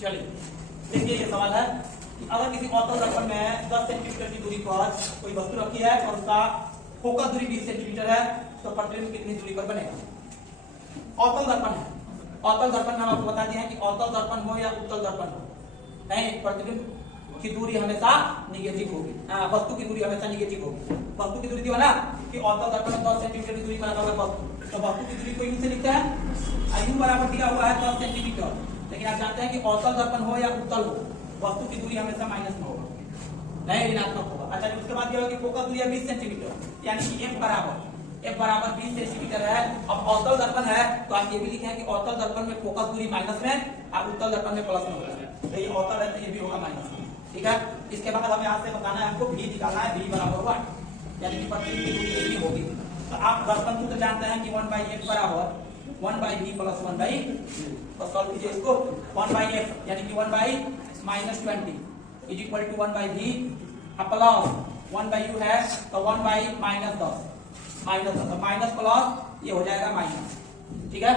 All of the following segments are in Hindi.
चलिए देखिए ये सवाल है कि अगर किसी अवतल दर्पण में 10 सेंटीमीटर की दूरी पर कोई वस्तु रखी है और उसका फोकस दूरी 20 सेंटीमीटर है तो प्रतिबिंब कितनी दूरी पर बनेगा। अवतल दर्पण है, अवतल दर्पण में हम आपको बता दिए हैं कि अवतल दर्पण हो या उत्तल दर्पण हो, नहीं प्रतिबिंब की दूरी हमेशा निगेटिव होगी। वस्तु की दूरी हमेशा निगेटिव होगी। वस्तु की दूरी थी ना कि अवतल दर्पण में 10 सेंटीमीटर की दूरी पर रखा हुआ वस्तु, तो वस्तु की दूरी को यूं से लिखते हैं, u बराबर दिया हुआ है 10 सेंटीमीटर। लेकिन आप जानते हैं कि अवतल दर्पण हो या उत्तल हो, वस्तु की दूरी हमेशा माइनस में होगा, नहीं ऋणात्मक होगा। अच्छा उसके बाद यह होगा कि फोकस दूरी है 20 सेंटीमीटर, यानी कि f बराबर 20 सेंटीमीटर है। अब अवतल दर्पण है तो आप ये भी लिखे हैं कि अवतल दर्पण में फोकस दूरी माइनस में और उत्तल दर्पण में प्लस में होगा। तो ये अवतल है तो ये भी होगा माइनस में, ठीक है। इसके बाद हमें यहाँ से बताना है, हमको v निकालना है, v बराबर 1, यानी कि प्रतिबिंब की दूरी यही होगी। तो आप दर्पण सूत्र जानते हैं कि 1/f बराबर 1/v प्लस 1/u, तो सॉल्व कीजिए इसको। 1/f यानी कि 1/-20 is equal to 1/v plus 1/u है तो 1/-10 माइनस प्लस ये हो जाएगा माइनस, ठीक है।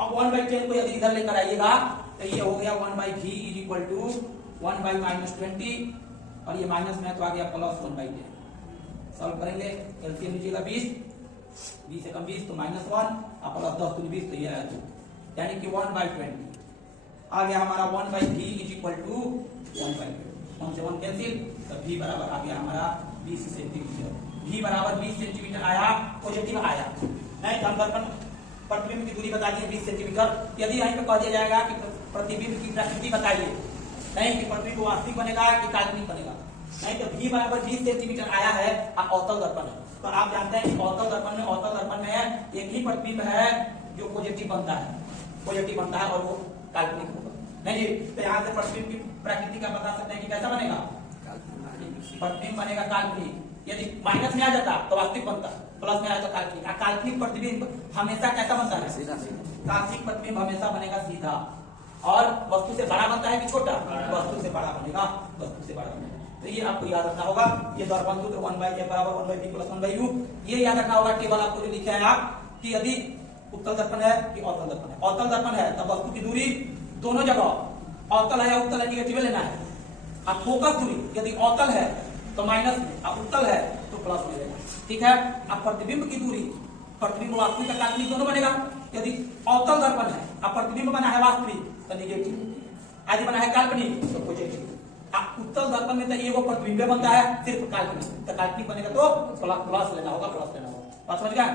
अब 1/10 को यदि इधर लेकर आइएगा तो ये हो गया 1/v इज इक्वल टू 1/-20 और ये माइनस में तो आ गया प्लस 1/10। सॉल्व करेंगे, एलसीएम लीजिएगा 20 से कम 20 तो -1 और प्लस 10 तो 20 तो ये है 2, यानी कि 1/20 आ गया हमारा 1/v इज इक्वल टू 1/20। 1 से 1 कैंसिल तो v बराबर आ गया हमारा 20 सेंटीमीटर। v बराबर 20 सेंटीमीटर आया, पॉजिटिव आया, नहीं हम दर्पण प्रतिबिंब की दूरी बता दिए 20 सेंटीमीटर। यदि यहीं पे कह दिया जाएगा कि प्रतिबिंब की प्रकृति बताइए, नहीं कि प्रतिबिंब वास्तविक बनेगा कि काल्पनिक बनेगा, नहीं तो v बराबर 20 सेंटीमीटर आया है अवतल दर्पण है। तो आप जानते हैं कि अवतल दर्पण में एक ही प्रतिबिंब है जो पॉजिटिव बनता है और वो काल्पनिक होगा, नहीं जी। तो यहाँ से प्रतिबिंब की प्रकृति का बता सकते हैं कि कैसा बनेगा, प्रतिबिंब बनेगा काल्पनिक। यदि माइनस में आ जाता तो वास्तविक बनता, प्लस में आया तो काल्पनिक। काल्पनिक प्रतिबिंब हमेशा कैसा बनता है, काल्पनिक प्रतिबिंब हमेशा बनेगा सीधा और वस्तु से बड़ा बनता है कि छोटा, वस्तु से बड़ा बनेगा, वस्तु से बड़ा बनेगा। तो ये आपको याद रखना होगा। ये दर्पण सूत्र 1/f बराबर 1/v प्लस 1/u, ये याद रखना होगा। टेबल आपको जो लिखा है आप कि यदि उत्तल दर्पण है कि अवतल दर्पण है। अवतल दर्पण है तब वस्तु की दूरी दोनों जगह अवतल है या उत्तल है निगेटिव लेना है। अब फोकस दूरी यदि अवतल है तो माइनस में, अब उत्तल है तो प्लस में लेना, ठीक है। अब प्रतिबिंब की दूरी, प्रतिबिंब वास्तविक का काल्पनिक दोनों बनेगा। यदि अवतल दर्पण है अब प्रतिबिंब बना है वास्तविक तो निगेटिव, यदि बना है काल्पनिक तो पॉजिटिव। उत्तल दर्पण में तो एगो प्रतिबिंब बनता है सिर्फ काल्पनिक, तो काल्पनिक बनेगा तो प्लस लेना होगा, प्लस लेना होगा। बात समझ गया।